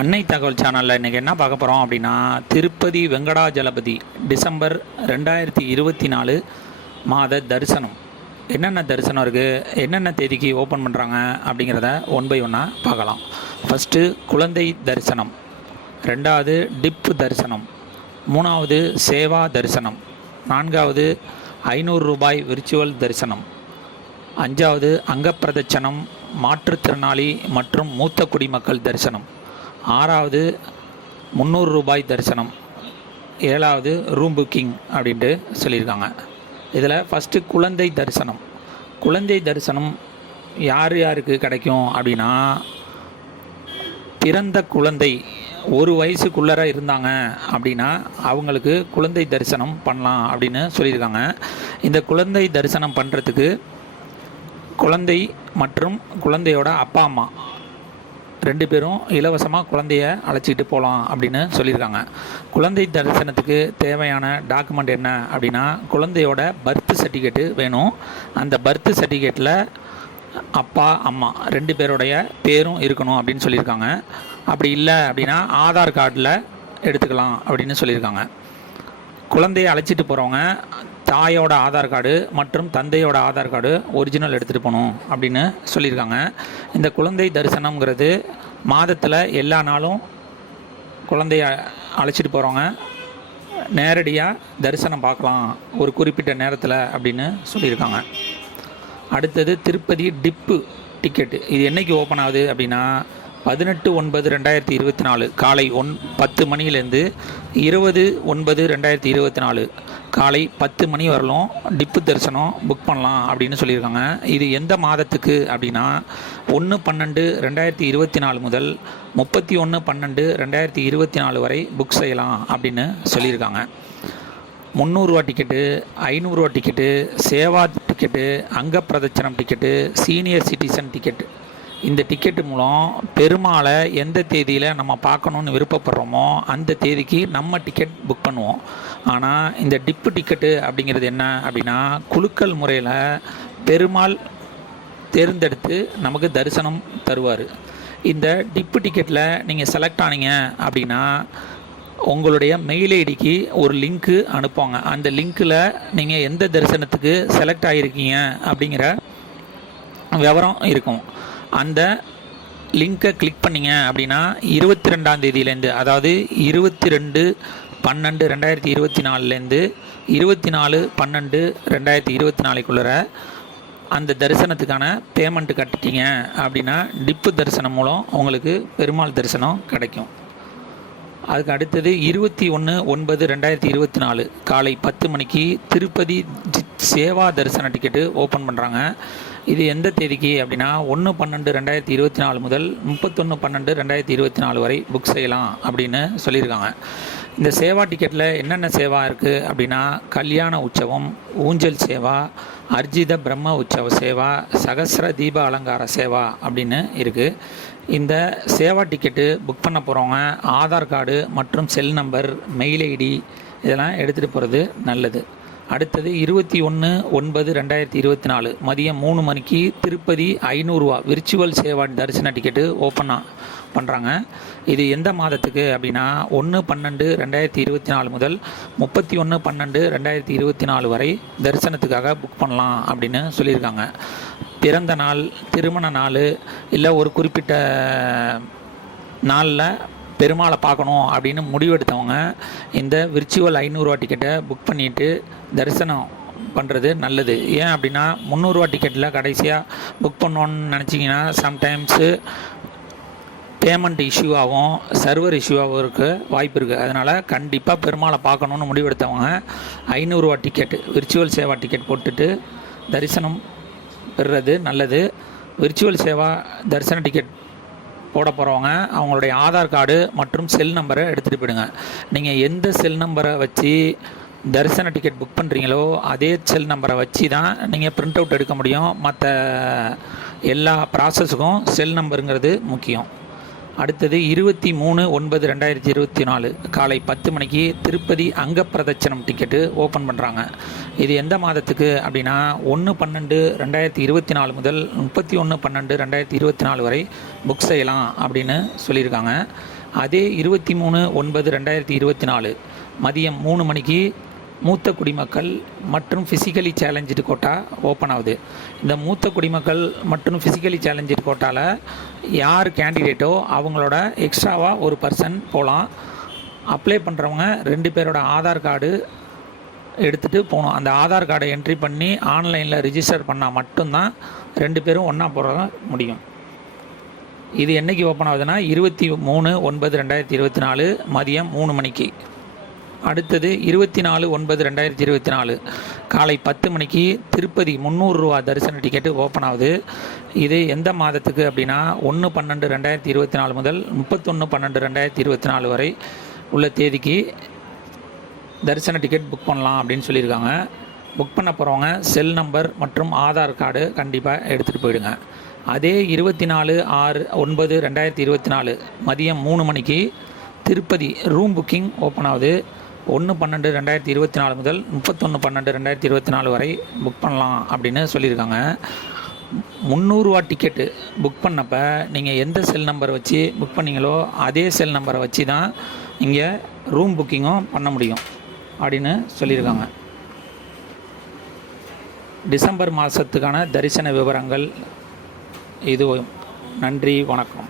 அன்னை தகவல் சேனலில் இன்றைக்கி என்ன பார்க்க போகிறோம் அப்படின்னா, திருப்பதி வெங்கடாஜலபதி டிசம்பர் 2024 மாத தரிசனம். என்னென்ன தரிசனம் இருக்குது, என்னென்ன தேதிக்கு ஓப்பன் பண்ணுறாங்க அப்படிங்கிறத ஒன் பை ஒன்னாக பார்க்கலாம். ஃபஸ்ட்டு குழந்தை தரிசனம், ரெண்டாவது டிப்பு தரிசனம், மூணாவது சேவா தரிசனம், நான்காவது 500 ரூபாய் விர்ச்சுவல் தரிசனம், அஞ்சாவது அங்கப்பிரதட்சணம் மாற்றுத்திறனாளி மற்றும் மூத்த குடிமக்கள் தரிசனம், ஆறாவது 300 ரூபாய் தரிசனம், ஏழாவது ரூம் புக்கிங் அப்படின்ட்டு சொல்லியிருக்காங்க. இதில் ஃபஸ்ட்டு குழந்தை தரிசனம். குழந்தை தரிசனம் யார் யாருக்கு கிடைக்கும் அப்படின்னா, பிறந்த குழந்தை 1 வயசுக்குள்ளே இருந்தாங்க அப்படின்னா அவங்களுக்கு குழந்தை தரிசனம் பண்ணலாம் அப்படின்னு சொல்லியிருக்காங்க. இந்த குழந்தை தரிசனம் பண்ணுறதுக்கு குழந்தை மற்றும் குழந்தையோட அப்பா அம்மா 2 பேரும் இலவசமாக குழந்தைய அழைச்சிட்டு போகலாம் அப்படின்னு சொல்லியிருக்காங்க. குழந்தை தரிசனத்துக்கு தேவையான டாக்குமெண்ட் என்ன அப்படின்னா, குழந்தையோட பர்த் சர்டிஃபிகேட்டு வேணும். அந்த பர்த் சர்டிஃபிகேட்டில் அப்பா அம்மா 2 பேருடைய பேரும் இருக்கணும் அப்படின்னு சொல்லியிருக்காங்க. அப்படி இல்லை அப்படின்னா ஆதார் கார்டில் எடுத்துக்கலாம் அப்படின்னு சொல்லியிருக்காங்க. குழந்தையை அழைச்சிட்டு போகிறவங்க தாயோட ஆதார் கார்டு மற்றும் தந்தையோட ஆதார் கார்டு ஒரிஜினல் எடுத்துகிட்டு போகணும் அப்படின்னு சொல்லியிருக்காங்க. இந்த குழந்தை தரிசனம்ங்கிறது மாதத்தில் எல்லா நாளும் குழந்தைய அழைச்சிட்டு போகிறவங்க நேரடியாக தரிசனம் பார்க்கலாம் ஒரு குறிப்பிட்ட நேரத்தில் அப்படின்னு சொல்லியிருக்காங்க. அடுத்தது திருப்பதி டிப்பு டிக்கெட்டு. இது என்றைக்கு ஓப்பன் ஆகுது அப்படின்னா, 18/9/2024 காலை 10 மணிலேருந்து 20/9/2024 காலை 10 மணி வரலும் டிப்பு தரிசனம் புக் பண்ணலாம் அப்படின்னு சொல்லியிருக்காங்க. இது எந்த மாதத்துக்கு அப்படின்னா, 1/12/2024 முதல் 31/12/2024 வரை புக் செய்யலாம் அப்படின்னு சொல்லியிருக்காங்க. 300 ரூபா டிக்கெட்டு, 500 ரூபா டிக்கெட்டு, சேவா டிக்கெட்டு, அங்கப்பிரதட்சணம் டிக்கெட்டு, சீனியர் சிட்டிசன் டிக்கெட்டு. இந்த டிக்கெட்டு மூலம் பெருமாளை எந்த தேதியில் நம்ம பார்க்கணுன்னு விருப்பப்படுறோமோ அந்த தேதிக்கு நம்ம டிக்கெட் புக் பண்ணுவோம். ஆனால் இந்த டிப்பு டிக்கெட்டு அப்படிங்கிறது என்ன அப்படின்னா, குலுக்கல் முறையில் பெருமாள் தேர்ந்தெடுத்து நமக்கு தரிசனம் தருவார். இந்த டிப்பு டிக்கெட்டில் நீங்கள் செலக்ட் ஆனீங்க அப்படின்னா உங்களுடைய மெயில் ஐடிக்கு ஒரு லிங்க்கு அனுப்புவாங்க. அந்த லிங்க்கில் நீங்கள் எந்த தரிசனத்துக்கு செலக்ட் ஆகியிருக்கீங்க அப்படிங்கிற விவரம் இருக்கும். அந்த லிங்கை கிளிக் பண்ணிங்க அப்படின்னா 22ஆம் தேதியிலேருந்து, அதாவது 22/12/2024 24/12/2024 அந்த தரிசனத்துக்கான பேமெண்ட்டு கட்டிட்டீங்க அப்படின்னா டிப்பு தரிசனம் மூலம் உங்களுக்கு பெருமாள் தரிசனம் கிடைக்கும். அதுக்கு அடுத்தது 21/9/2024 காலை 10 மணிக்கு திருப்பதி சேவா தரிசன டிக்கெட்டு ஓப்பன் பண்ணுறாங்க. இது எந்த தேதிக்கு அப்படின்னா, 1/12/2024 முதல் 31/12/2024 வரை புக் செய்யலாம் அப்படின்னு சொல்லியிருக்காங்க. இந்த சேவா டிக்கெட்டில் என்னென்ன சேவா இருக்குது அப்படின்னா, கல்யாண உற்சவம், ஊஞ்சல் சேவா, அர்ஜித பிரம்ம உற்சவ சேவா, சகஸ்ர தீப அலங்கார சேவா அப்படின்னு இருக்குது. இந்த சேவா டிக்கெட்டு புக் பண்ண போகிறவங்க ஆதார் கார்டு மற்றும் செல் நம்பர், மெயில் ஐடி இதெல்லாம் எடுத்துகிட்டு போகிறது நல்லது. அடுத்தது 21/9/2024 மதியம் 3 மணிக்கு திருப்பதி 500 ரூபா விர்ச்சுவல் சேவா தரிசன டிக்கெட்டு ஓப்பன் பண்ணுறாங்க. இது எந்த மாதத்துக்கு அப்படின்னா, 1/12/2024 முதல் 31/12/2024 வரை தரிசனத்துக்காக புக் பண்ணலாம் அப்படின்னு சொல்லியிருக்காங்க. பிறந்த நாள், திருமண நாள், இல்லை ஒரு குறிப்பிட்ட நாளில் பெருமாளை பார்க்கணும் அப்படின்னு முடிவெடுத்தவங்க இந்த விர்ச்சுவல் 500 ரூபா டிக்கெட்டை புக் பண்ணிவிட்டு தரிசனம் பண்ணுறது நல்லது. ஏன் அப்படின்னா, 300 ரூபா டிக்கெட்டில் கடைசியாக புக் பண்ணோன்னு நினச்சிங்கன்னா சம்டைம்ஸு பேமெண்ட் இஷ்யூ ஆகும், சர்வர் இஷ்யூ ஆகும் இருக்க வாய்ப்பு இருக்குது. அதனால் கண்டிப்பாக பெருமாளை பார்க்கணுன்னு முடிவெடுத்தவங்க 500 ரூபா டிக்கெட்டு விர்ச்சுவல் சேவா டிக்கெட் போட்டுட்டு தரிசனம் பெறுறது நல்லது. விர்ச்சுவல் சேவா தரிசன டிக்கெட் போட போகிறவங்க அவங்களுடைய ஆதார் கார்டு மற்றும் செல் நம்பரை எடுத்துகிட்டு போயிடுங்க. நீங்கள் எந்த செல் நம்பரை வச்சு தரிசன டிக்கெட் புக் பண்ணுறீங்களோ அதே செல் நம்பரை வச்சு தான் நீங்கள் பிரிண்ட் அவுட் எடுக்க முடியும். மற்ற எல்லா ப்ராசஸுக்கும் செல் நம்பருங்கிறது முக்கியம். அடுத்தது 23/9/2024 காலை 10 மணிக்கு திருப்பதி அங்கப்பிரதட்சணம் டிக்கெட்டு ஓப்பன் பண்ணுறாங்க. இது எந்த மாதத்துக்கு அப்படின்னா, 1/12/2024 முதல் 31/12/2024 வரை புக் செய்யலாம் அப்படின்னு சொல்லியிருக்காங்க. அதே 23/9/2024 மதியம் 3 மணிக்கு மூத்த குடிமக்கள் மற்றும் ஃபிசிக்கலி சேலஞ்சு கோட்டா ஓப்பன் ஆகுது. இந்த மூத்த குடிமக்கள் மற்றும் ஃபிசிக்கலி சேலஞ்சு கோட்டாவில் யார் கேண்டிடேட்டோ அவங்களோட எக்ஸ்ட்ராவாக ஒரு பர்சன் போகலாம். அப்ளை பண்ணுறவங்க 2 பேரோட ஆதார் கார்டு எடுத்துகிட்டு போகணும். அந்த ஆதார் கார்டை என்ட்ரி பண்ணி ஆன்லைனில் ரிஜிஸ்டர் பண்ணால் மட்டும்தான் 2 பேரும் ஒன்றா போக முடியும். இது என்றைக்கு ஓப்பன் ஆகுதுன்னா 23/9/2024 மதியம் 3 மணிக்கு. அடுத்தது 24/9/2024 காலை 10 மணிக்கு திருப்பதி 300 ரூபா தரிசன டிக்கெட்டு ஓப்பன் ஆகுது. இது எந்த மாதத்துக்கு அப்படின்னா 1/12/2024 முதல் 31/12/2024 வரை உள்ள தேதிக்கு தரிசன டிக்கெட் புக் பண்ணலாம் அப்படின்னு சொல்லியிருக்காங்க. புக் பண்ண போகிறவங்க செல் நம்பர் மற்றும் ஆதார் கார்டு கண்டிப்பாக எடுத்துகிட்டு போயிடுங்க. அதே 24/9/2024 மதியம் 3 மணிக்கு திருப்பதி ரூம் புக்கிங் ஓப்பன் ஆகுது. 1/12/2024 முதல் 31/12/2024 வரை புக் பண்ணலாம் அப்படின்னு சொல்லியிருக்காங்க. 300 ரூபா டிக்கெட்டு புக் பண்ணப்போ நீங்கள் எந்த செல் நம்பர் வச்சு புக் பண்ணீங்களோ அதே செல் நம்பரை வச்சு தான் இங்கே ரூம் புக்கிங்கும் பண்ண முடியும் அப்படின்னு சொல்லியிருக்காங்க. டிசம்பர் மாதத்துக்கான தரிசன விவரங்கள் இதுவும். நன்றி, வணக்கம்.